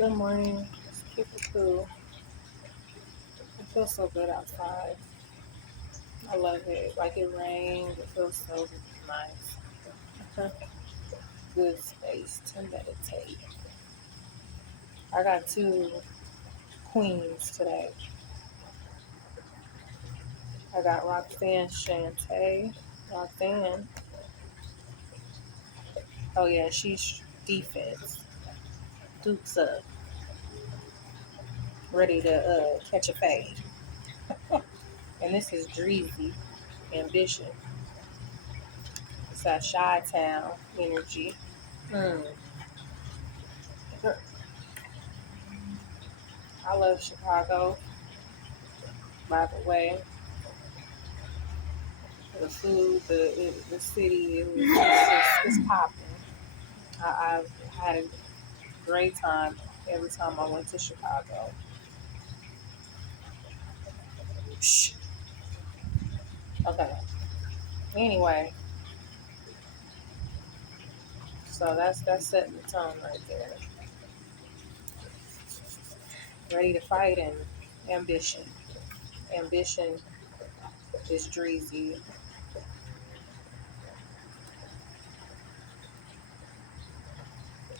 Good morning. Let's keep it cool. It feels so good outside. I love it. Like it rained. It feels so nice. Good space to meditate. I got two queens today. I got Roxanne Shante. Roxanne. Oh yeah, she's defense. Dukes up. Ready to catch a fade. And this is dreezy. Ambition. It's that Chi-Town energy. Mm. I love Chicago, by the way. The food, the city, it's popping. I've had a great time every time I went to Chicago. Shh. Okay. Anyway, so that's setting the tone right there. Ready to fight and ambition. Ambition is dreezy.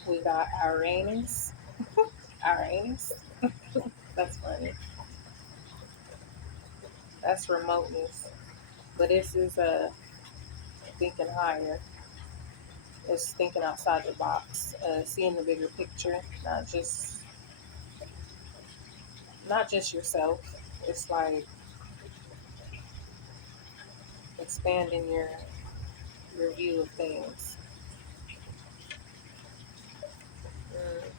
We got Uranus. Uranus. That's funny. That's remoteness. But this is thinking higher. It's thinking outside the box, seeing the bigger picture, not just yourself. It's like expanding your view of things. Mm,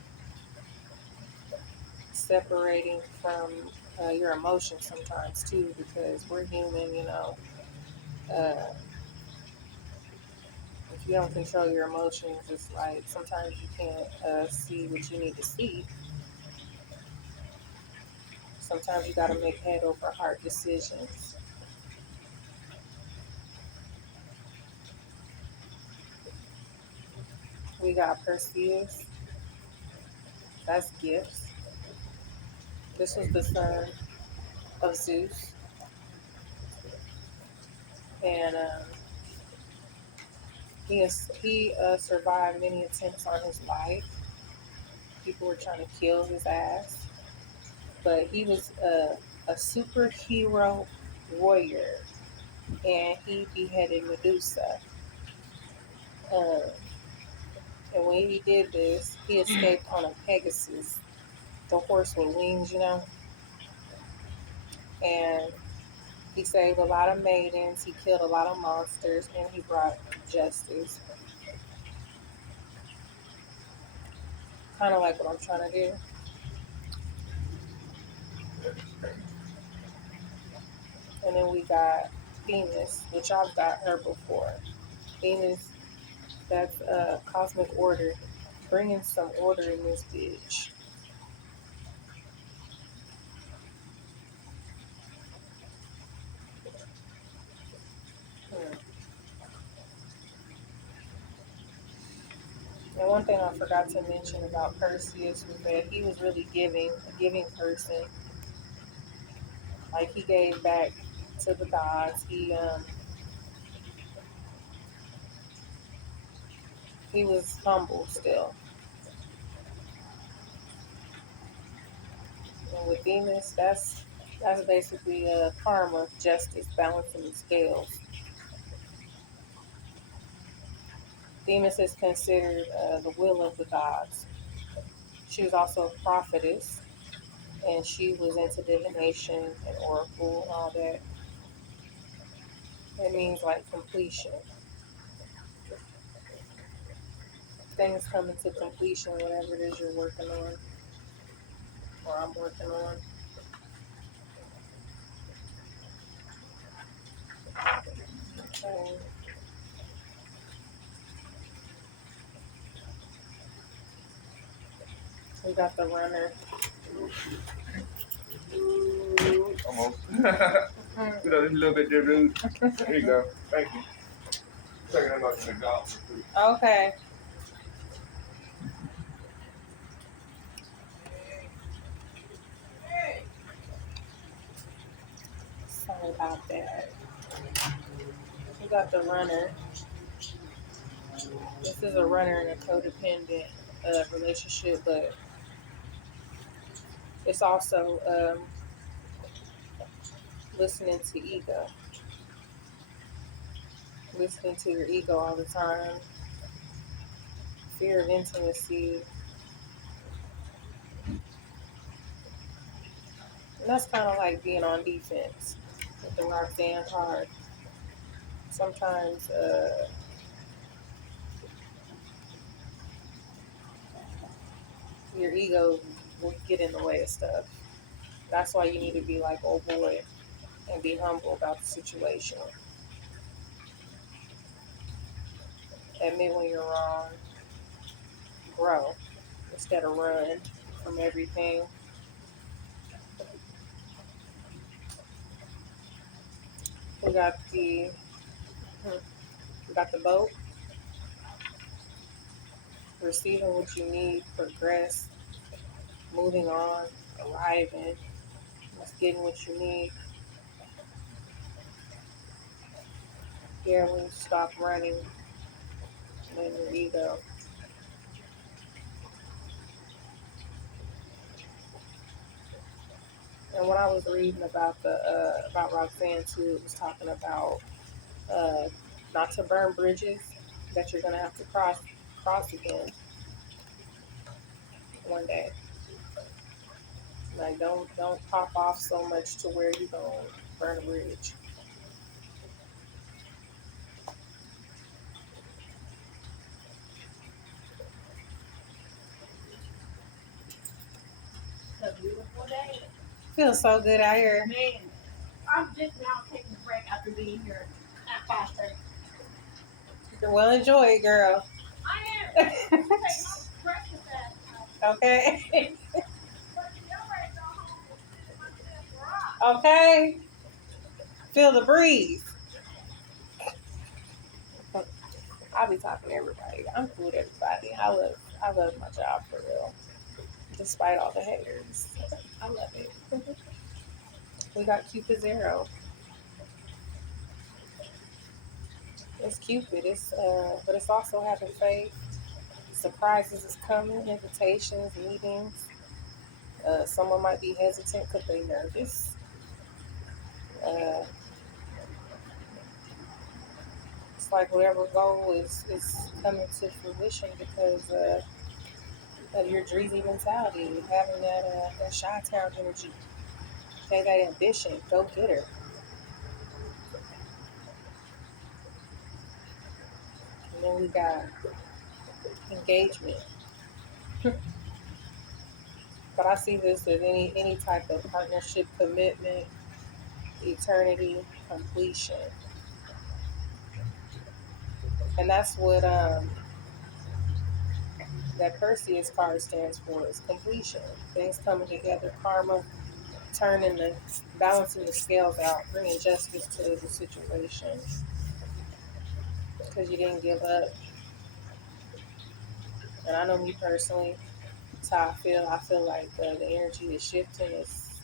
separating from your emotions sometimes too, because we're human. Uh, if you don't control your emotions, it's like sometimes you can't see what you need to see. Sometimes you got to make head over heart decisions. We got Perseus. That's gifts. This was the son of Zeus, and he survived many attempts on his life. People were trying to kill his ass, but he was a superhero warrior, and he beheaded Medusa. Um, and when he did this, he escaped on a Pegasus, the horse with wings, and he saved a lot of maidens. He killed a lot of monsters, and he brought justice. Kind of like what I'm trying to do. And then we got Venus, which I've got her before. Venus, that's cosmic order, bringing some order in this bitch. Hmm. And one thing I forgot to mention about Perseus was that he was really a giving person. Like he gave back to the gods. He was humble still. And with Venus, that's basically karma, justice, balancing the scales. Venus is considered the will of the gods. She was also a prophetess, and she was into divination and oracle and all that. It means like completion. Things coming to completion, whatever it is you're working on, or I'm working on. Okay. We got the runner. Almost. You know, just a little bit there, dude. There you go. Thank you. Taking them out to McDonald's. Okay. about that. We got the runner. This is a runner in a codependent relationship, but it's also listening to ego, listening to your ego all the time, fear of intimacy. And that's kind of like being on defense with the Roxanne card. Sometimes your ego will get in the way of stuff. That's why you need to be like, oh boy, and be humble about the situation. Admit when you're wrong, grow instead of run from everything. We got the boat, receiving what you need, progress, moving on, arriving, just getting what you need. Here when you stop running and your ego. And when I was reading about the about Roxanne too, it was talking about uh, not to burn bridges that you're gonna have to cross again one day. Like don't pop off so much to where you gonna burn a bridge. It's a beautiful day. Feels so good out here. Man, I'm just now taking a break after being here at 5:30. Well, enjoy it, girl. I am. Take my breakfast at Okay. but you know where to go home and sit in my step rock. Okay. Feel the breeze. I'll be talking to everybody. I'm cool with everybody. I love my job for real. Despite all the haters. I love it. We got Cupid Zero. It's Cupid. It's but it's also having faith. Surprises is coming, invitations, meetings. Someone might be hesitant because they're nervous. Uh, it's like whatever goal is coming to fruition because of your dreezy mentality, having that shy town energy, okay, that ambition, go get her. And then we got engagement. But I see this as any type of partnership, commitment, eternity, completion, and that's what that Perseus card stands for, is completion. Things coming together, karma, turning the balancing the scales out, bringing justice to the situation because you didn't give up. And I know me personally, that's how I feel. I feel like the energy is shifting. It's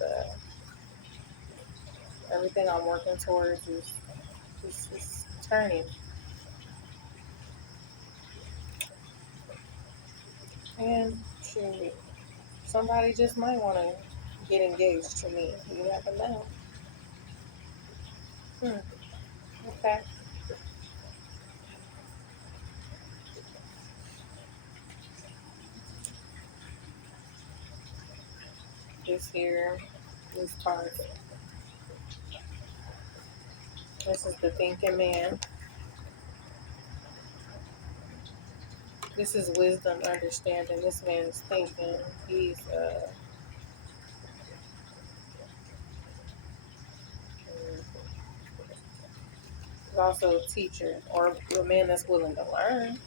everything I'm working towards is turning. And shoot, somebody just might want to get engaged to me. You never know. Hmm. Okay. This here, this part. This is the thinking man. This is wisdom, understanding. This man is thinking. He's also a teacher or a man that's willing to learn.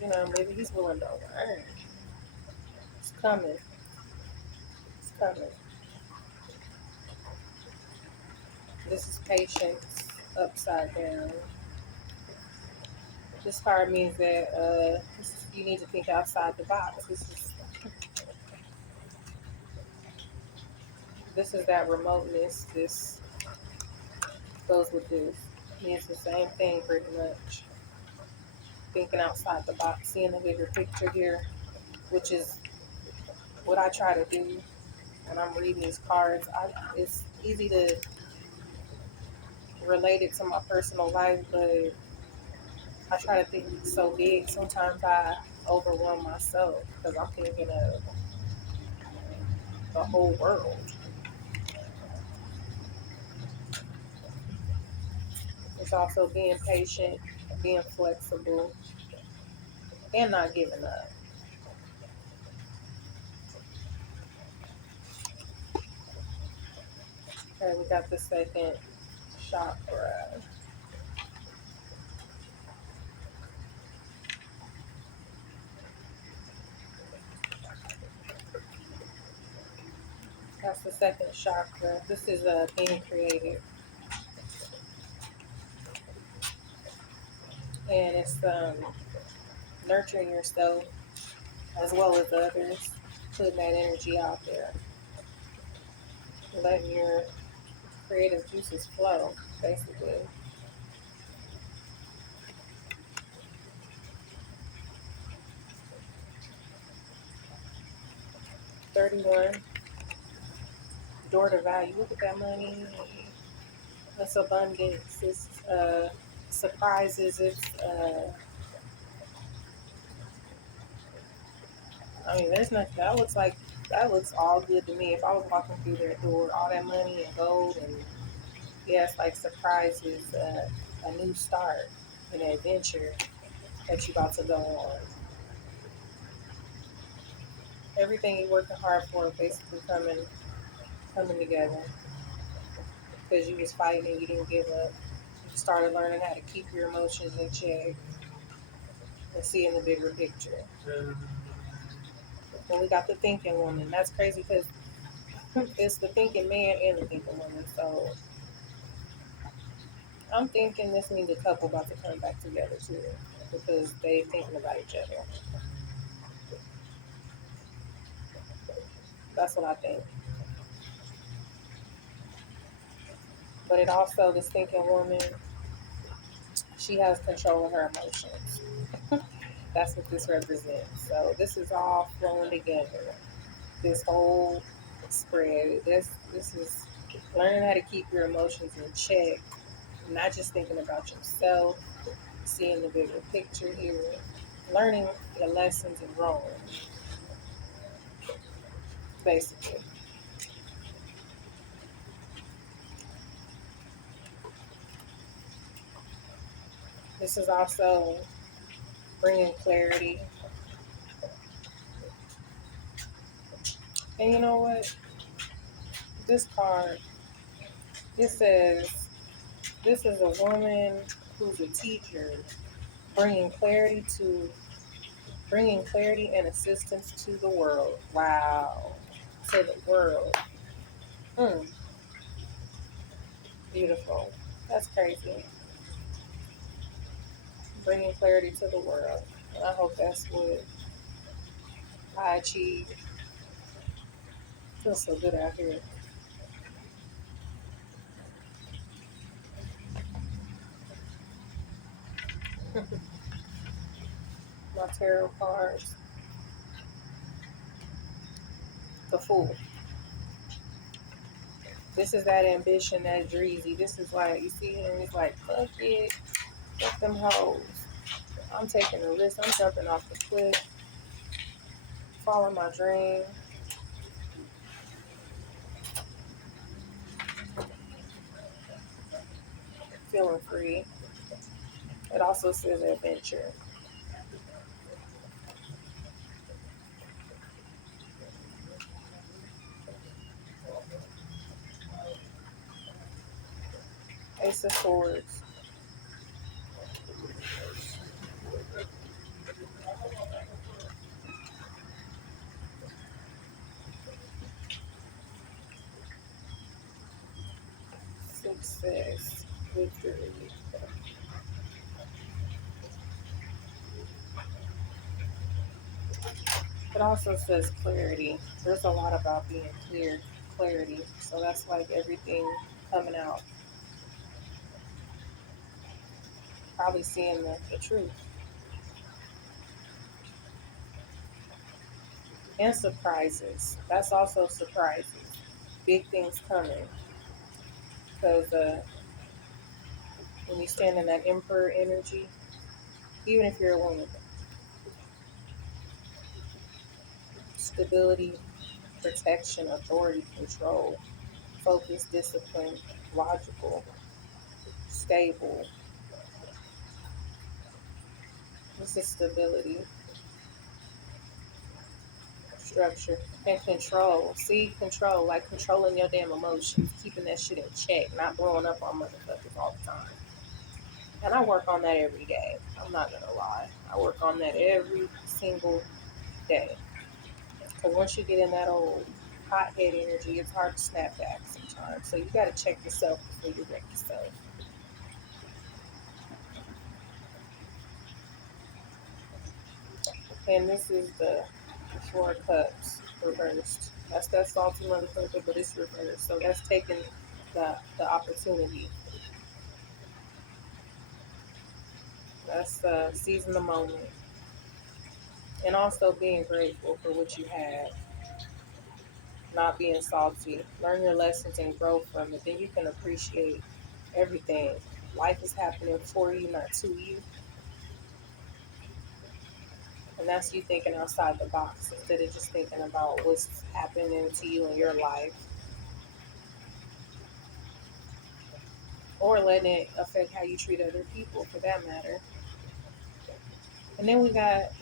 You know, maybe he's willing to learn. It's coming. It's coming. This is patience upside down. This card means that you need to think outside the box. This is that remoteness. This goes with this. It's the same thing pretty much. Thinking outside the box, seeing the bigger picture here, which is what I try to do when I'm reading these cards. It's easy to relate it to my personal life, but I try to think so big. Sometimes I overwhelm myself because I'm thinking of the whole world. It's also being patient, being flexible, and not giving up. Okay, we got the second chakra. That's the second chakra. This is being creative, and it's nurturing yourself as well as others, putting that energy out there, letting your creative juices flow, basically. 31, door to value. Look at that money. It's abundance. It's surprises. It's I mean, there's nothing. That looks all good to me. If I was walking through their door, all that money and gold, and yeah, it's like surprises, a new start, an adventure that you're about to go on. Everything you're working hard for basically coming together because you was fighting and you didn't give up. You started learning how to keep your emotions in check and seeing the bigger picture. And we got the thinking woman. That's crazy because it's the thinking man and the thinking woman. So I'm thinking this means a couple about to come back together too because they thinking about each other. That's what I think. But it also, this thinking woman, she has control of her emotions. That's what this represents. So this is all flowing together. This whole spread. This is learning how to keep your emotions in check, not just thinking about yourself, seeing the bigger picture here, learning your lessons and growing, basically. This is also bringing clarity. And you know what? This card, it says this is a woman who's a teacher, bringing clarity to bringing clarity and assistance to the world. Wow, to the world. Mm, beautiful. That's crazy. Bringing clarity to the world. And I hope that's what I achieve. Feels so good out here. My tarot cards. The Fool. This is that ambition, that dreezy. This is like, you see him, he's like, fuck it, fuck them hoes. I'm taking a risk. I'm jumping off the cliff, following my dream, feeling free. It also says adventure. Ace of Swords. Success. Victory. It also says clarity. There's a lot about being clear, clarity. So that's like everything coming out. Probably seeing the truth. And surprises. That's also surprises. Big things coming. Because when you stand in that emperor energy, even if you're a woman, stability, protection, authority, control, focus, discipline, logical, stable. This is stability, structure, and control. See, control, like controlling your damn emotions, keeping that shit in check, not blowing up on motherfuckers all the time. And I work on that every day. I'm not gonna lie. I work on that every single day. Because once you get in that old hothead energy, it's hard to snap back sometimes. So you gotta check yourself before you wreck yourself. And this is the Four of Cups reversed. That's that salty motherfucker, but it's reversed. So that's taking the opportunity. That's seizing the moment. And also being grateful for what you have, not being salty. Learn your lessons and grow from it. Then you can appreciate everything. Life is happening for you, not to you. And that's you thinking outside the box instead of just thinking about what's happening to you in your life or letting it affect how you treat other people for that matter. And then we got,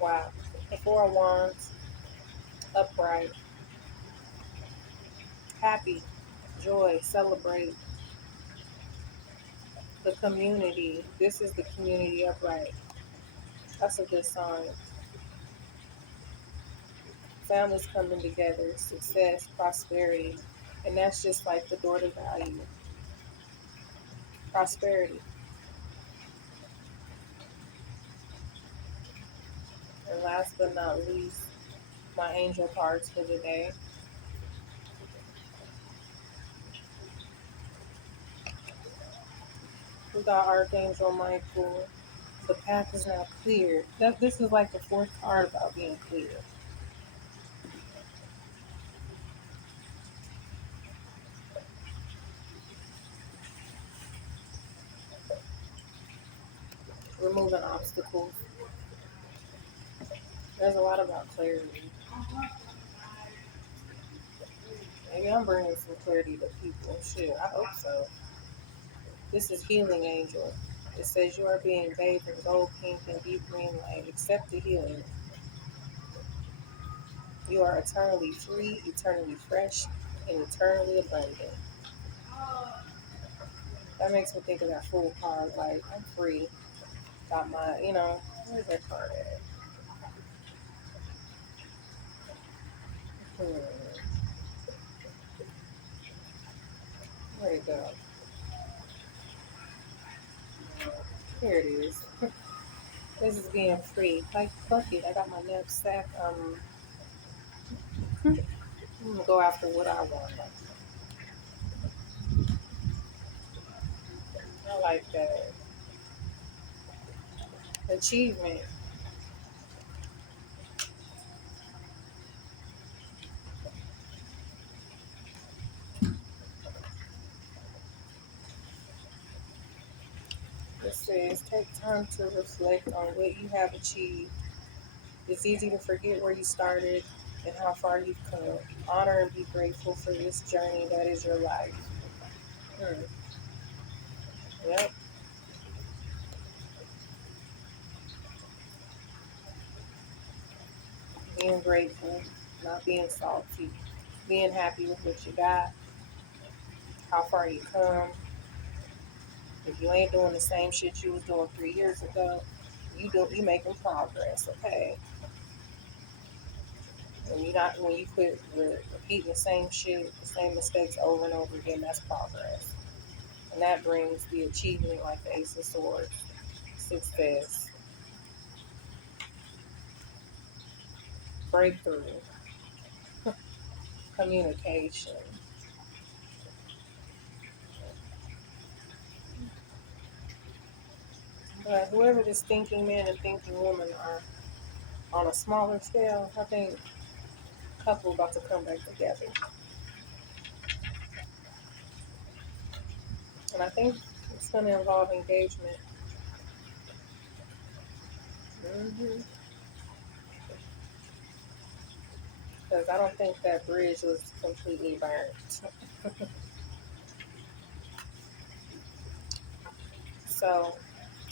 wow, the Four of Wands, upright, happy, joy, celebrate the community. This is the community upright. That's a good sign. Families coming together, success, prosperity. And that's just like the door to value, prosperity. And last but not least, my angel cards for the day. We got Archangel Michael. The path is now clear. This is like the fourth card about being clear. Removing obstacles. There's a lot about clarity. Maybe I'm bringing some clarity to people. Shit, I hope so. This is Healing Angel. It says you are being bathed in gold, pink, and deep green light. Accept the healing. You are eternally free, eternally fresh, and eternally abundant. That makes me think of that Fool card. Like, I'm free. Got my, where's that card at? Hmm, where'd it go? Here it is. This is being free. Like, fuck it. I got my knapsack. I'm gonna go after what I want. I like that. Achievement. It says take time to reflect on what you have achieved. It's easy to forget where you started and how far you've come. Honor and be grateful for this journey that is your life. Hmm. Yep. Being grateful, not being salty. Being happy with what you got, how far you come. If you ain't doing the same shit you was doing 3 years ago, you making progress, okay? When you quit repeating the same shit, the same mistakes over and over again, that's progress. And that brings the achievement like the Ace of Swords. Success, breakthrough, communication. But whoever this thinking man and thinking woman are on a smaller scale, I think couple about to come back together. And I think it's going to involve engagement. Because I don't think that bridge was completely burnt. So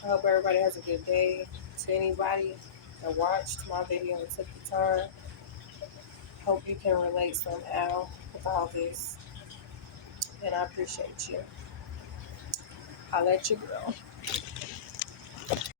I hope everybody has a good day. To anybody that watched my video and took the time, hope you can relate somehow with all this. And I appreciate you. I'll let you go.